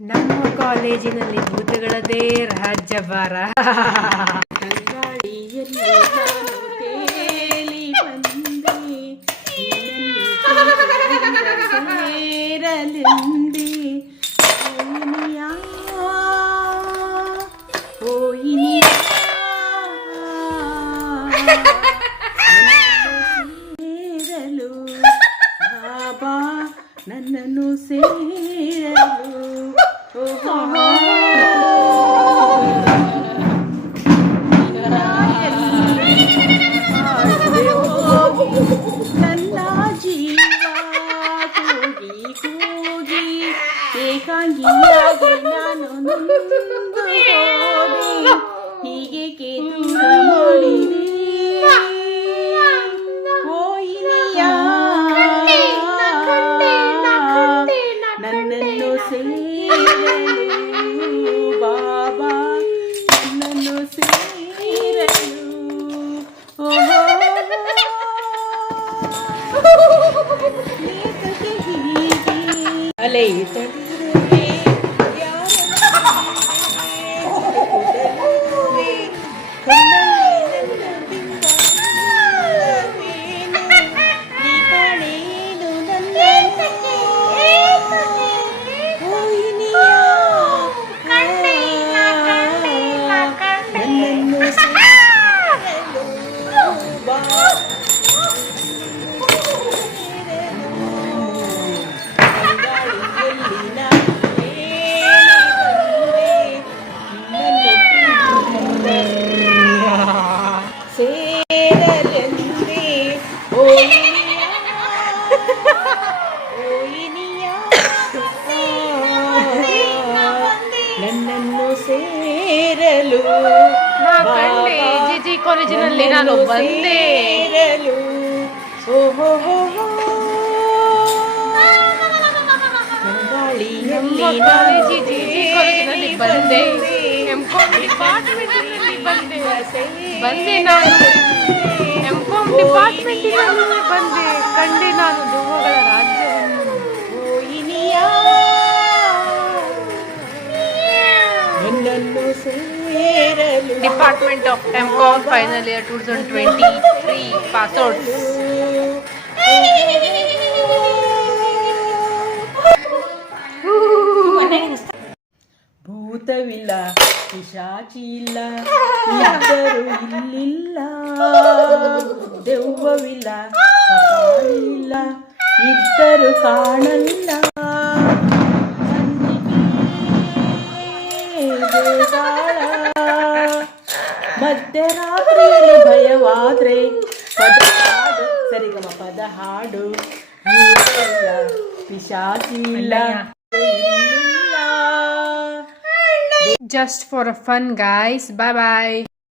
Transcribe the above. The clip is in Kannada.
ನಮ್ಮ ಕಾಲೇಜಿನಲ್ಲಿ ಭೂತಗಳದೇ ರಾಜ್ಯಭಾರ. ಬಾಬಾ ನನ್ನನ್ನು ಸೇರಲು. ನಾನು ನೊಂದು ಹೋದೆ ಹೀಗೆ ದೂರ અલે એ તો ಕಂಡೆ ಜಿಜಿ ಕಾಲೇಜಿನಲ್ಲಿ ನಾನು ಬಂದೆ. ಕಾಲೇಜಿನಲ್ಲಿ ಬಂದೆ. ಎಂ.ಕಾಮ್ ಡಿಪಾರ್ಟ್ಮೆಂಟಿನಲ್ಲಿ ಬಂದೆ. ಬಂದೆ ನಾನು. ಎಂ.ಕಾಮ್ ಡಿಪಾರ್ಟ್ಮೆಂಟಿನಲ್ಲಿ ಬಂದೆ. ಕಂಡೆ ನಾನು ದೆವ್ವಗಳ ಸೇರಲು department of M Com final year two thousand twenty three pass out ಭೂತವಿಲ್ಲ ಪಿಶಾಚಿ ಇಲ್ಲ ಇದ್ದರು ಇಲ್ಲಿಲ್ಲ ದೆವ್ವವಿಲ್ಲ ಸಫಾರಿ ಇಲ್ಲ ಇದ್ದರು ಕಾಣಲ್ಲ ಸಂಜಿಗೆ ಬೇತಾಳ. ಮಧ್ಯರಾತ್ರಿಯಲ್ಲಿ ಭಯವಾದ್ರೆ ಪದ ಹಾಡು ಸರಿಗಮ ಪದ ಹಾಡು ಭೂತವಿಲ್ಲ ಪಿಶಾಚಿ ಇಲ್ಲ ಇಲ್ಲಿಲ್ಲ just for a fun guys bye bye